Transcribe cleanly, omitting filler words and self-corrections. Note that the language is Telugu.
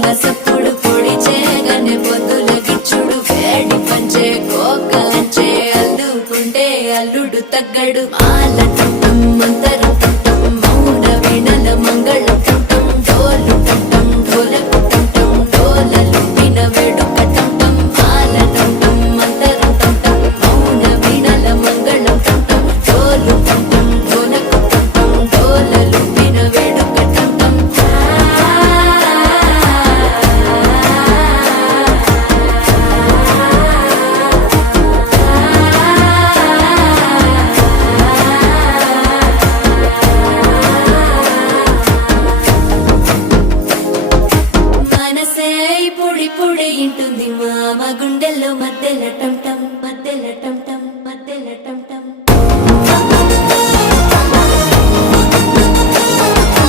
చెప్పుల సప్పుడు పొడి చేయగానే పొద్దుల గిచ్చుడు వేడి పంచే కోకలంచే అల్లుకుంటే అల్లుడు తగ్గడు మాలట